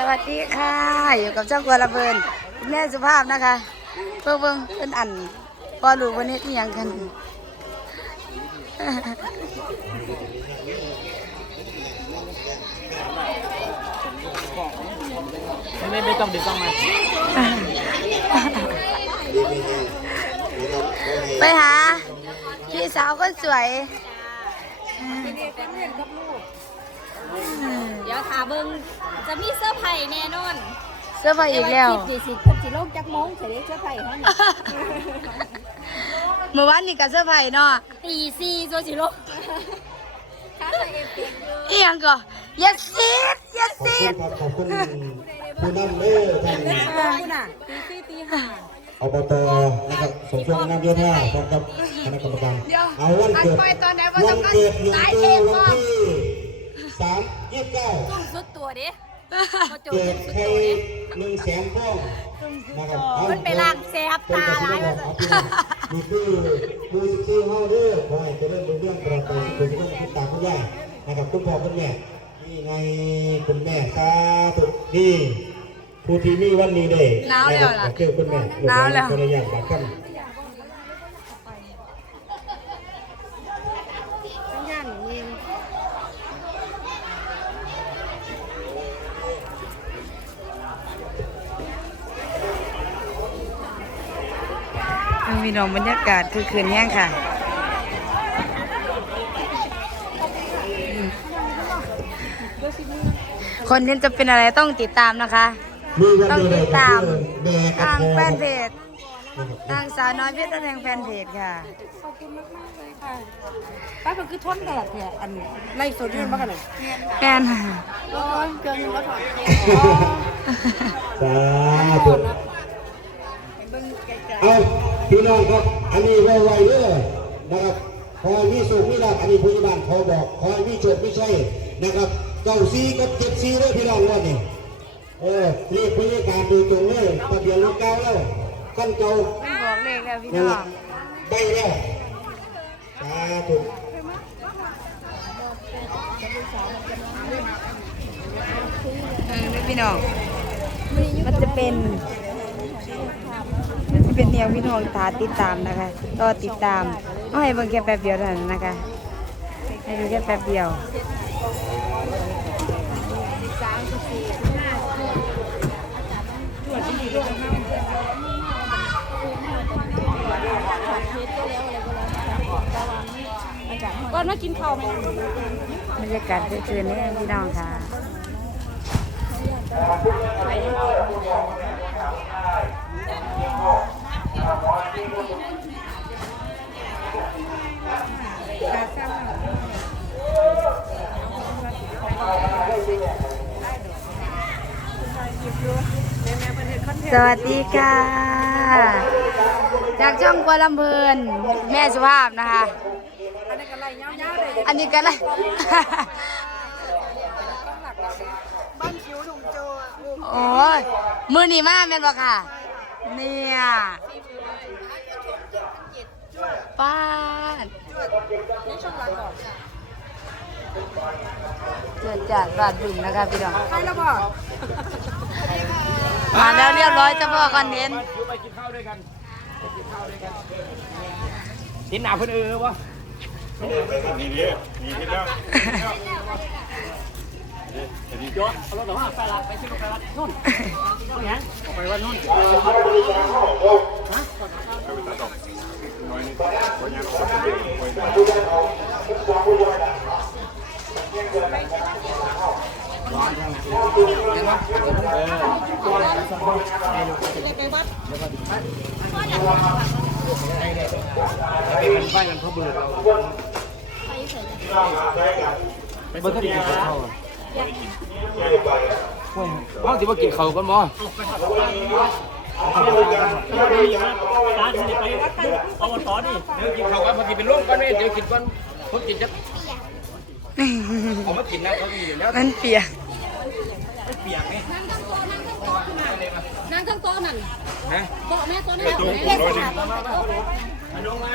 สวัสดีค่ะ อยู่กับเจ้ากัวระเบินคุณแม่สุภาพนะคะ เพิ่งเพิ่งเป็นอันพอรู้วันนี้ที่ยังกัน ไม่ไม่ไม่ต้องดึงกล้องมาไปหา พี่สาวคนสวยเดี๋ยวถาเบิง จะมีเสื้อร์ไผ่แน่นอนเสื้อผ้าอีกแล้วต่าคลิปนี่สิเพิ่นสิลงจักโมงเสร็จเสื้อร์ไผ่ให้น่ะเมื่อวานนี่กับเสื้อผ้าเนาะตีสี่โซสิลงค่าใส่เอฟเฟกต์อยู่อีหยังก็ยัดซีดยัดขอบซีคุณดครับขอบคุณผู้นำเด้อท่านคุณน่ะตีสี่ตีห้าอบตนะครับสมทรงน้ำโยธาพร้อมกับคณะกรรมการเดี๋ยวเอาวันเกิดอันไปตอนไหนว่าวันสำคัญเกิดหลวงสายปู่เทพวันก่อนที่สามยี่สิบเก้าตุ้มสุดตัวเด้พอโจ เกิดมสุดใครหนึ่งแสนฟองนะครับเอามันไปล้างแสบตาหลายว่าว่านี่คือมูสิบสี่เฮาเด้อขอให้เจริญรุ่งเรื่องตลอดไปสุขสุขคุณตาคุณยายนะครับคุณพ่อคุณแม่นี่ไงคุณแม่สาธุนี่ผู้ที่มีวันนี้เด้หนาวแล้วล่ะก็คือคุณแม่หนาวแล้วภรรยาบักกัน มีน้องบรรยากาศคือคืนแห้งค่ะคนที่จะเป็นอะไรต้องติดตามนะคะมีวันต้องนี้ติเด้ดตามแม่กับทางพ่อแฟนเพจทางสาวน้อยเพชรแดงแฟนเพจค่ะขอบคุณมากมากๆเลยค่ะป้ามันคือทนแดดเนี่ยอันไล่โซเดียมบ้างกันเลยแฟนร้อนเกินยังก็ถอดสาธุเอา พี่น้องครับ อันนี้ไวๆเด้อนะครับขอให้มีสุขมีลาภอันนี้ผู้ใหญ่บ้านเขาบอกขอให้มีโชคมีชัยนะครับเก้าซีกับเจ็ดซีเด้อพี่น้องว่านี่เออเรียกผู้ใหญ่การดูตรงเลยทะเบียนรถเก่าแล้วขั้นเก่าบอกเลขแล้วพี่นั่นน้แหอละงได้แล้วสาธุเออพี่น้อง มันจะเป็น มันจะเป็นแนวพี่น้องตาติดตามนะคะรอติดตามเอาให้เบิ่งแค่แป๊บเดียวเท่านั้นนะคะ ให้ดูแค่แป๊บเดียวก่อนมากินข้าวไหมบรรยากาศคืนนี้พี่น้องค่ะ สวัสดีค่ะ จากช่องกัวลำเพลินแม่สุภาพนะคะ อันนี้กันเลยโอ้ยมือหนีมาแม่นบอกค่ะ เนี่ย ป้าดเจิดจัดบาดบึงนะคะพี่น้องใครแล้วบอกมาแล้วเรียบร้อยเจ้าพ่อคอนเทนต์อยู่ไปกินข้าวด้วยกันไปกินข้าวด้วยกันกินหนาเพื่อนเออวะนี่ดิมีที่แล้วยกเอารถหรอว่าไปละไปซื้อไปละนู่นนู่นยังไปว่านู่นเป็น บ้านกันพ่อบุรุษเราไปเบิ้งเขาดีกินข้าวอะว่าที่ว่ากินข้าวกันมั้ง ตาที่ไปเอาต่อดิเดี๋ยวกินข้าวกันพอกินเป็นร่วมกันไหมเดี๋ยวกินกันผมกินจะผมมากินนะเขามีอยู่แล้วมันเปียกไม่เปียกนี่นั่งข้างโต๊ะนั่นนะโต๊ะแม่โต๊ะนั่นตัวแม่ผมร้อยดิมาลงมา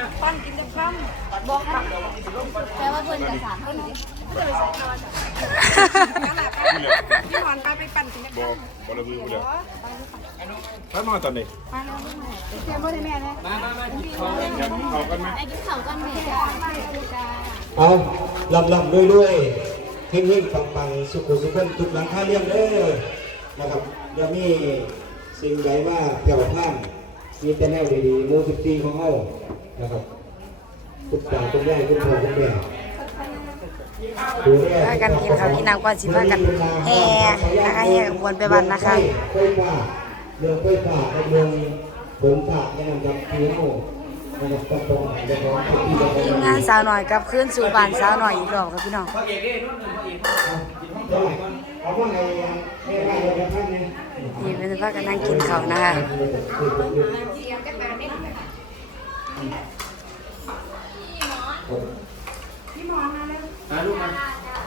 แปลว่าเพิ่นจะสามเพิ่นพี่หมอนไปไปปั่นกินกันบอกบอลมือกู แล้วถ้ามาตอนนี้เชื่อพ่อแม่เลยมามากินข้าวกันไหมไอ้กินเขากันแม่เอาลำลำด้วยด้วยเฮงเฮงปังปังสุขุสุขนทุกหลังคาเรียงเด้อนะครับอย่ามีสิ่งใดว่าเกี่ยวข้างมีแต่แนวดีๆโมสิบปีของเขานะครับทุกอย่างทุกอย่างทุกคนทุกแบบดูแลพากันกินข้าวกินน้ำก่อนสิพากันแห่นะคะแห่ขบวนไปบ้านนะคะ เรื่องไฟฟ้าในเมืองบนฟ้าในนำกับพี่น้องนะครับต้องต้องเรื่องของที่จะทีมงานสาวหน่อยกลับคืนสู่บ้านสาวหน่อยอีกรอบครับพี่น้องพ่เอาว่าไงไม่ได้เลยครับท่านเนี่ยนี่เป็นพากันนั่งกินข้าวนะคะมาลูกมา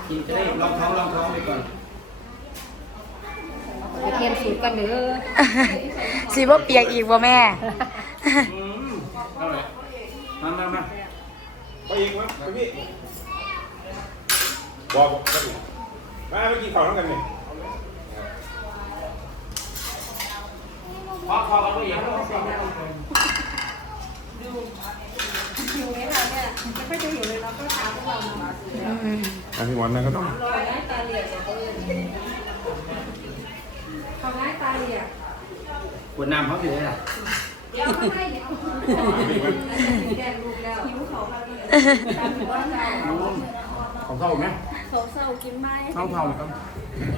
กินจะได้ลองท้องลองท้องไปก่อน ไปเทียนสูตรกันเด้อสิบ่เปียกอีกบ่แม่ อืมเอาเลยมามามาไปอีกมั้ยไปพี่บอกกันดิมาไปกินข้าวทั้งกันนี่พอพอกันพ่อเอกอันที่วันนั้นก็ต้องเขาง่ายตายเลยอะกวนน้ำเขาอยู่ไหนล่ะของเขาไหมเขาเศร้ากินไหมท้องเท่าไหมครับ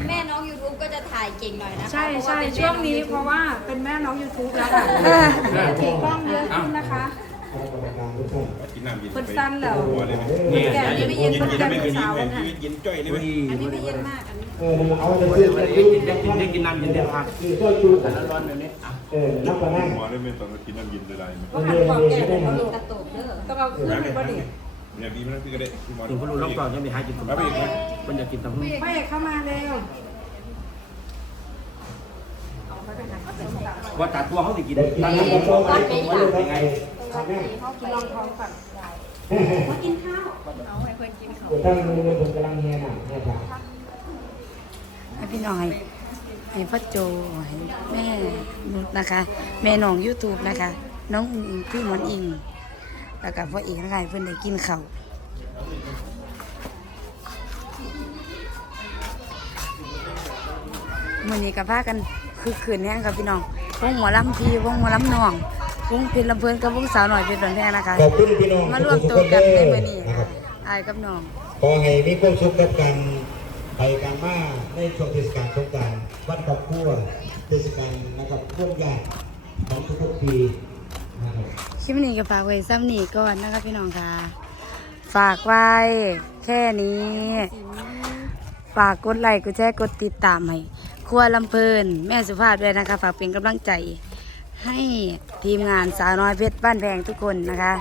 แม่น้องยูทูบก็จะถ่ายเก่งหน่อยนะคะใช่ใช่เพราะาเป็นช่วงนี้แม่เพราะว่าเป็นแม่น้อง YouTube แล้วค่ะถือกล้องเยอะขึ้นนะคะ กินน้ำเย็นเพิ่นสั้นแล้วหัวเลยไหมนี่แก่นี่ไม่เย็นเย็นนเย็นแก่ไม่เป็นเย็นสาวเย็แล้วนค่ะเย็นจ้อยเลยไหมอันนี้ไม่เย็นมากอันนี้เออเอาจะซื้อจะกินได้กินได้กินน้ำเย็นได้พักซื้อก็จูแต่ละร้อนแบบนี้อะเออนับกันนั่งหัวเลยไหมตอนกินน้ำเย็นเลยไรไหมก็หันความแก่เป็นลูกกระตุกเด้อต้องเอาขึ้นไปบ่ดิเนี่ยดีมันก็ได้ถึงพอรู้รอบก่อนจะมีหากินสมมาไปอีกไหมมันอยากกินตำหุ่นไม่เข้ามาเร็วว่าตัดตัวเขาสิกินเด็กกินน้ำมันต้องไปไว้เลยไงทำแม่กินรองท้องก่อนมากินข้าวเอาให้เพื่อนกินข้าวเดี๋ยวตั้งมือผมกำลังเฮียน่ะเฮียค่ะให้พี่น้องให้ให้พ่อโจให้แม่นุชนะคะ แม่น้อง YouTube นะคะ น้องอุ๋งอิงพี่หมอนอิงแล้วก็พ่อเอกนะคะให้เพิ่นได้กินข้าวมื้อนี้ก็พากันคือคืนแห้งครับพี่น้องวงหมอลำพีวงหมอลำน้อง วงเพลินลำเพลินกับวงสาวหน่อยเพชรบันแพงนะคะ ขอบคุณพี่น้องมารวมตัวกันในมื้อนี้นะคค่ะรับอายกับน้องขอให้มีความสุขกับการไปการมาในช่วงเทศกาลสงกรารวันครอบครัวเทศกาลนะครับร่วมญาติของทุกๆปีนะครับคลิปนี้ก็ฝากไว้ซ้ำนี้ก่อนนะคะพี่น้องค่ะ ฝากไว้แค่นี้ ฝากกดไลค์กดแชร์กดติดตามให้ครัวลำเพลิน แม่สุภาพด้วยนะคะ ฝากเป็นกำลังใจให้ ทีมงานสาวน้อยเพชรบ้านแพงทุกคนนะคะ